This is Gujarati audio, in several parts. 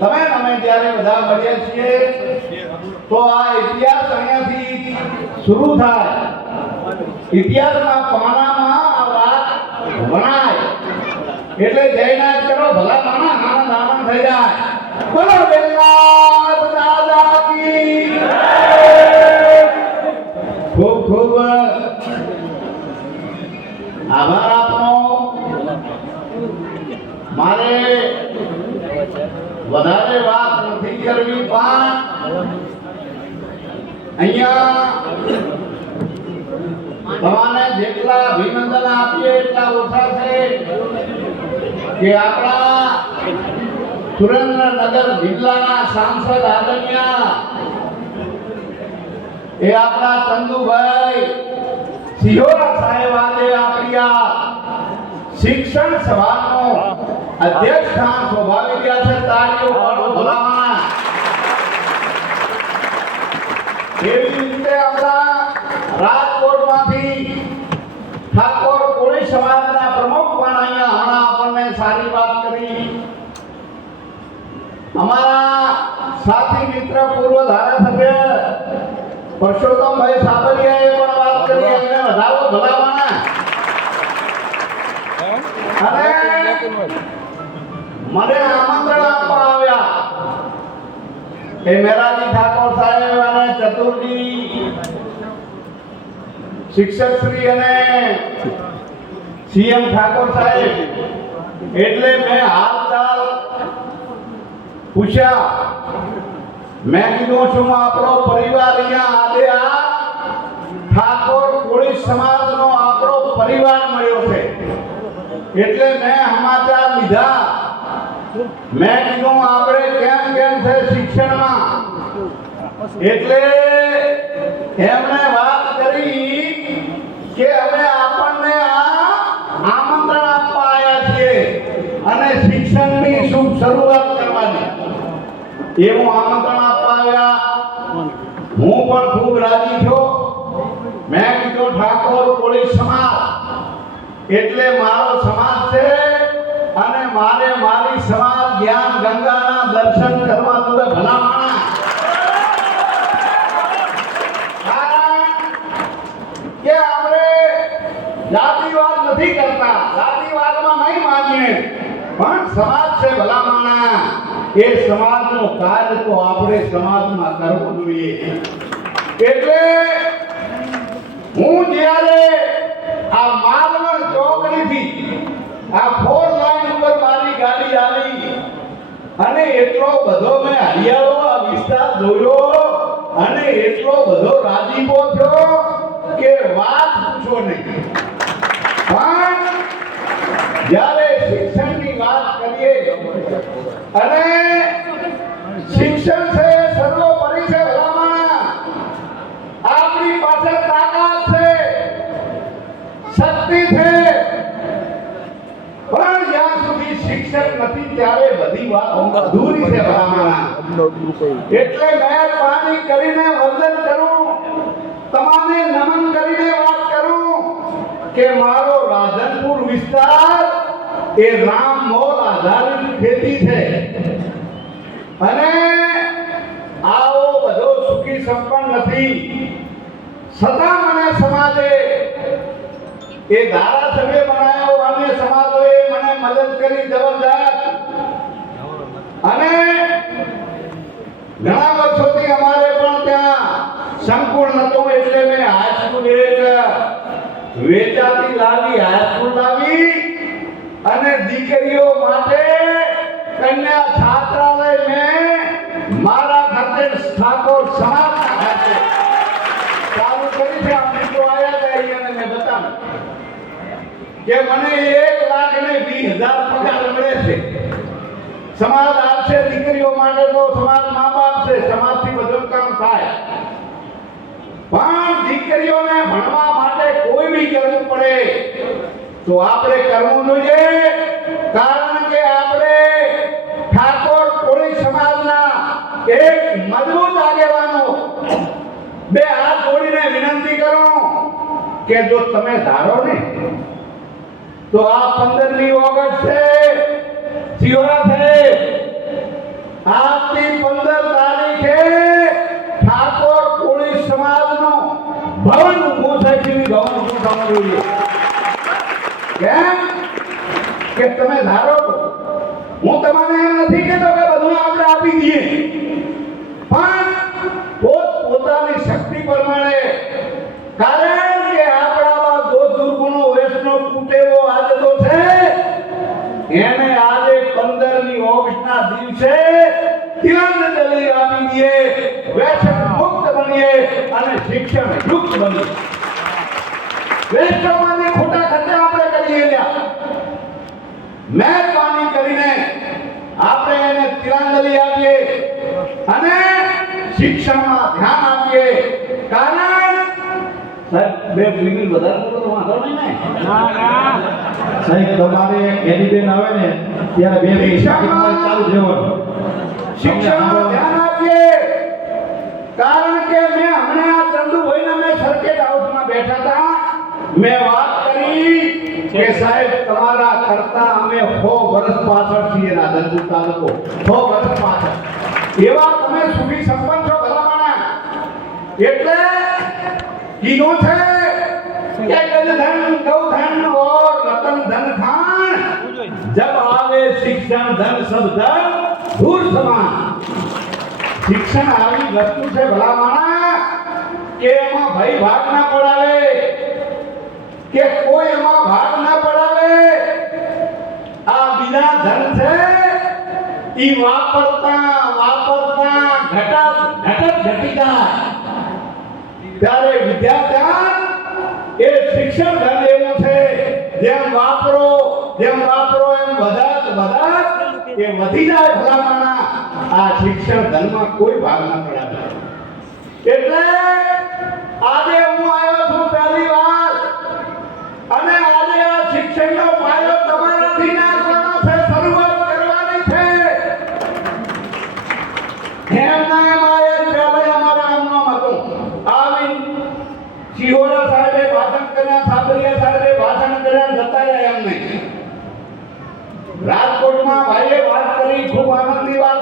તમે અમે જ્યારે બધા મળીએ છીએ. તો આ ઇતિહાસ અહીંયાથી શરૂ થાય. ઇતિહાસના પાનામાં આ વાત વણાય. એટલે જયનાથ કરો, ભલા માણા આનંદ આનંદ થઈ જાય. બોલો બેલનાથ દાદા ખૂબ ખૂબ આભાર આપનો. મારે વધારે વાત નથી કરવી, પણ અહીંયા તમારે જેટલા અભિનંદન આપીએ એટલા ઓછા છે કે આપણા સુરેન્દ્રનગર જિલ્લાના સાંસદ આદરણીય એ આપણા ચંદુભાઈ સિહોરા સાહેબ આજે આપણી આ શિક્ષણ સભાનો અધ્યક્ષ સ્થાન શોભાવી રહ્યા છે તાળીઓ પાડો ભલામણ. એવી રીતે આપણા રાજકોટમાંથી ઠાકોર કોળી સમાજના પ્રમુખ પણ અહીંયા હમણાં આપણને સારી વાત કરી. અમારા સાથી મિત્ર પૂર્વ ધારાસભ્ય પરસોત્તમભાઈ સાબરિયાએ પણ વાત કરી એમને વધાવો ભલામણ. અને મને આમંત્રણ આપવા આવ્યા. કે મેરાજી ઠાકોર સાહેબ અને ચતુરજી શિક્ષક શ્રી અને સીએમ ઠાકોર સાહેબ. એટલે મેં હાલચાલ પૂછ્યા. મેં કીધું છું આપણો પરિવાર અહીંયા આજે આ ઠાકોર કોળી સમાજનો આપણો પરિવાર મળ્યો છે. એટલે મેં સમાચાર લીધા. મેં કીધું, આપણે કેમ કેમ છે શિક્ષણમાં? એટલે એમણે વાત કરી કે અમે આપણને આ આમંત્રણ આપવા આવ્યા છીએ અને શિક્ષણની શું શરૂઆત કરવાની. એવું આમંત્રણ આપવા આવ્યા. હું પણ ખૂબ રાજી થયો. મેં કીધું, ઠાકોર પોલીસ સમાજ, એટલે મારો સમાજ છે અને મારે મારી સમાજ જ્ઞાન ગંગાના દર્શન કરવા તમે ભલા કે સમાજ છે કાર્ય તો આપણે સમાજમાં કરવું જોઈએ. એટલે હું જ્યારે આ માલવણ ચોકડીથી લાઈન ઉપર મારી ગાડી આવી અને એટલો બધો મેં હરિયાળો આ વિસ્તાર જોયો અને એટલો બધો રાજીપો થયો કે વાત પૂછો નહીં. પણ જ્યારે શિક્ષણની વાત કરીએ અને શિક્ષણ છે સર્વોપરી છે ભલામણ, આપણી પાસે તાકાત છે, શક્તિ છે પણ જ્યાં સુધી શિક્ષણ નથી ત્યારે બધી વાત અધૂરી છે ભલામણ એટલે મહેરબાની કરીને વંદન કરું તમાને નમન કરીને વાત કરું કે મારો રાધનપુર વિસ્તાર એ રામ મોલ આધારિત ખેતી છે. અને આવો બધો સુખી સંપન્ન નથી. છતાં મને સમાજે એ ધારાસભ્ય બનાવ્યો અન્ય સમાજોએ મને મદદ કરી જબરદસ્ત અને ઘણા વર્ષોથી અમારે પણ ત્યાં સંકુલ નતો એટલે મેં હાઈસ્કૂલ એક વેચાતી લાવી હાઈસ્કૂલ લાવી અને દીકરીઓ માટે કન્યા છાત્રાલય મેં મારા ખાતે ઠાકોર સમાજના ખાતે ચાલુ કરી છે આપણે તો આવ્યા હતા અને મેં બતાવ્યું. કે મને એક લાખ ને વીસ હજાર પગાર મળે છે. સમાજ આપશે દીકરીઓ માટે તો સમાજ મા બાપ છે, સમાજથી બધું કામ થાય. પણ દીકરીઓને ભણવા માટે કોઈ બી કરવું પડે. તો આપણે કરવું જોઈએ, કારણ કે આપણે ઠાકોર કોળી સમાજના એક મજબૂત આગેવાનો. બે હાથ જોડીને વિનંતી કરો કે જો તમે ધારો ને, તો આ પંદરમી ઓગસ્ટ છે સિયોરા છે. આજથી પંદર તારીખે ઠાકોર કોળી સમાજનો ભવન ઊભું થાય છે ભવન ઊભું થવું જોઈએ. કેમ? કે તમે ધારો હું તમને એમ નથી કહેતો કે બધું આપણે આપી દઈએ પણ પોત પોતાની શક્તિ પ્રમાણે કારણ કે આપણામાં દો દુર્ગુણો વેસનો કુટેવો આજે તો છે એને આજે 15 ની ઓગસ્ટના દિવસે તિરંગજલી આપી દઈએ વ્યસન મુક્ત બનીએ અને શિક્ષણ યુક્ત બનીએ. વેસ્ટોમાંથી ખોટા ખર્ચા આપણે કરીએ લ્યા. મહેરબાની કરીને આપણે એને તિરંગલી આપીએ અને શિક્ષણમાં ધ્યાન આપીએ. કારણ સાહેબ બે મિનિટ વધારે બોલો તો વાંધો નહીં ને. સાહેબ તમારે એની બેન આવે ને ત્યારે બે મિનિટ ચાલુ રહેવાનું. શિક્ષણમાં ધ્યાન આપીએ. કારણ आने आज चंदू वही ना मैं सर के डाउट में बैठा था। मैं बात करी के साहब, तुम्हारा करता हमें हो वर्ष पास थी ना चंदू ताल को। हो वर्ष पास ये बात हमें सुखी संबंध हो, भला माना। इतने किनो थे। क्या कल धन गौ धन और रतन धन खान? जब आवे शिक्षण धन, सब धन दूर समान। शिक्षण आवी वस्तु से, भला माना। કે એમાં ભાઈ ભાગ ના પડાવે? કે કોઈ એમાં ભાગ ના પડાવે? આ બીજા ધન છે. ઈ વાપરતા વાપરતા ઘટા ઘટક ઘટી જાય. ત્યારે વિદ્યાર્થી એ શિક્ષણ ધન એવું છે. જેમ વાપરો જેમ વાપરો એમ વધાત બધા એ વધી જાય ભલામણા. આ શિક્ષણ ધનમાં કોઈ ભાગ ના પડાવે. એટલે આજે હું આવ્યો છું પહેલી વાર. અને આજે આ શિક્ષણનો પાયો તમારાથી નાખવાનો છે, શરૂઆત કરવાની છે. એમના એમ આયા પહેલે અમારા આમનામ હતું. આવી સિહોરા સાહેબે ભાષણ કર્યા સાબરિયા સાહેબે ભાષણ કર્યા જતા રહ્યા એમને. રાજકોટમાં ભાઈએ વાત કરી, ખૂબ આનંદની વાત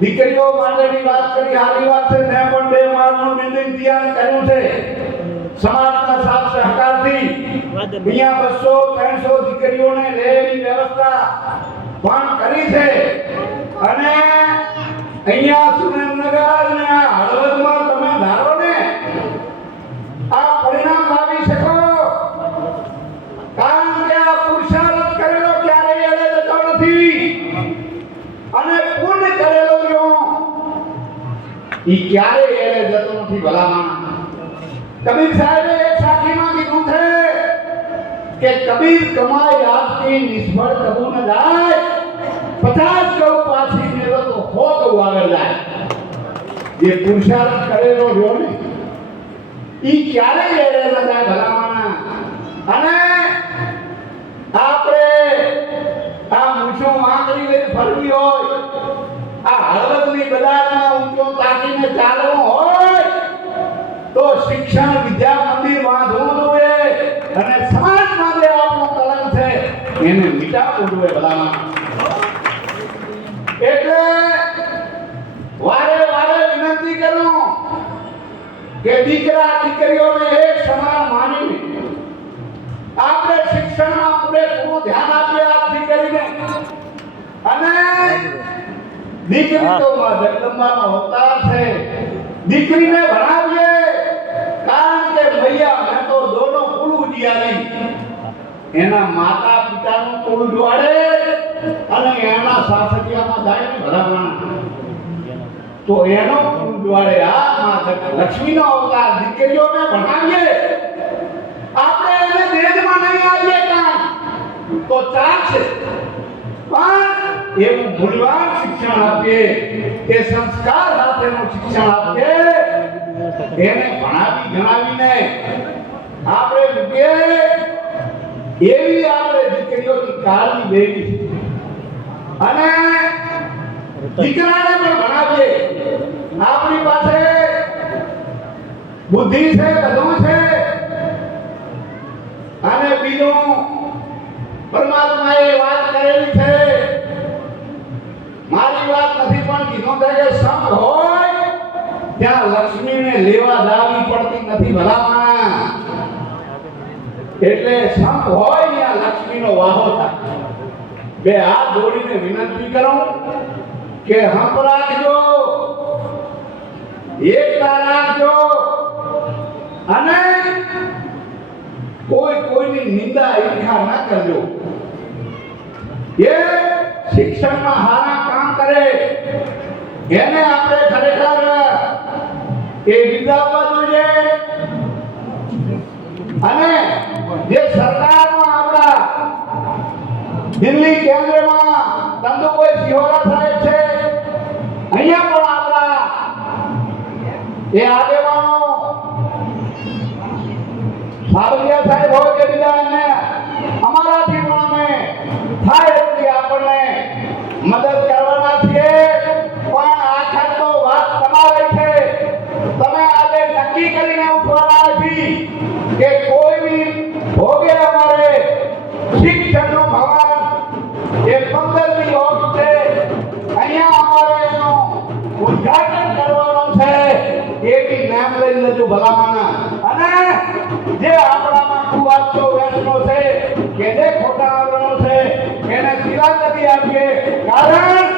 દીકરીઓ માટેની વાત કરી સારી વાત છે મેં પણ બે માળનું બિલ્ડિંગ તૈયાર કર્યું છે. સમાજના સાથ સહકારથી. અહીંયા બસો ત્રણસો દીકરીઓને રહેલી વ્યવસ્થા પણ કરી છે. અને અહીંયા સુરેન્દ્રનગર અને હળવદમાં તમે ધારો ને આ પરિણામ લાવી શકો કારણ કે આ પુરુષાર્થ કરેલો ક્યારેય એળે જતો નથી અને પુણ્ય કરેલો રહ્યો ઈ ક્યારેય એળે જતો નથી ભલામાં કબીર સાહેબે એક સાખીમાં કીધું છે કે કબીર કમાઈ આપતી નિષ્ફળ કબૂ ન જાય પચાસ ગૌ પાછી મેળો તો સો ગૌ આગળ જાય જે પુરુષાર્થ કરેલો રહ્યો ને ઈ ક્યારેય એળે ન જાય ભલામાના અને આપણે આ મૂછો આંકડી લઈને ફરવી હોય આ હળવદની બજારમાં ઊંચો તાકીને ચાલવું હોય તો શિક્ષણ વિદ્યા મંદિર બાંધવું જોઈએ અને સમાજમાં જે આપણો કલંક છે, એને મિટાવવું જોઈએ ભલામાં એટલે વારે વારે વિનંતી કરું કે દીકરા દીકરીઓને એક સમાન માનીને આપણે શિક્ષણમાં પૂરેપૂરું ધ્યાન આપીએ આજથી કરીને. અને દીકરી તો માં જગદંબાનો અવતાર છે. દીકરીને ભણાવીએ. કારણ કે ભૈયા મેં તો દોનો કુળ ઉજિયારી એના માતા પિતાનું કુળ ઉજવાડે અને એના સાસરિયામાં જાય ને ભલામણ તો એનો કુળ ઉજવાડે આ માતા લક્ષ્મીનો અવતાર. દીકરીઓને ભણાવીએ. આપણે એને દેશમાં નહીં આવીએ કામ તો ચાલશે પણ એવું મૂલ્યવાન શિક્ષણ આપીએ કે સંસ્કાર સાથેનું શિક્ષણ આપીએ એને ભણાવી ગણાવીને આપણે મૂકીએ, એવી આપણે દીકરીઓની કાળજી લેવી અને દીકરાને પણ ભણાવીએ. આપણી પાસે બુદ્ધિ છે, બધું છે. અને બીજું પરમાત્માએ વાત કરેલી છે મારી વાત થાય કે સંત હોય, ત્યાં લક્ષ્મીને લેવા દાવી પડતી નથી ભલામણા. એટલે સંત હોય ત્યાં લક્ષ્મીનો વાહો થાય. બે હાથ જોડીને વિનંતી કરું કે હંપ રાખજો, એકતા રાખજો, અને કોઈ કોઈની નિંદા ઈર્ખા ના કરજો. એ શિક્ષણમાં એને આપણે ખરેખર, એ વિદ્યાવવા જોઈએ. અને જે સરકારમાં આપણા દિલ્હી કેન્દ્રમાં ચંદુભાઈ સિહોરા સાહેબ છે, અહીંયા પણ આપણા એ આગેવાનો સાબરિયા સાહેબ હોય કે બીજા એને અમારાથી પણ અમે થાય એટલી આપણને મદદ કરવાના છીએ પણ આખર તો વાત તમારી છે તમે આજે નક્કી કરીને ઉઠવાના નથી કે કોઈ બી ભોગે અમારે ભવન એ નામ લઈ લેજો અને જે આપણામાં કુવાચો છે, કે જે ખોટા આવરણો છે, એને તિલાકતી આપીએ. કારણ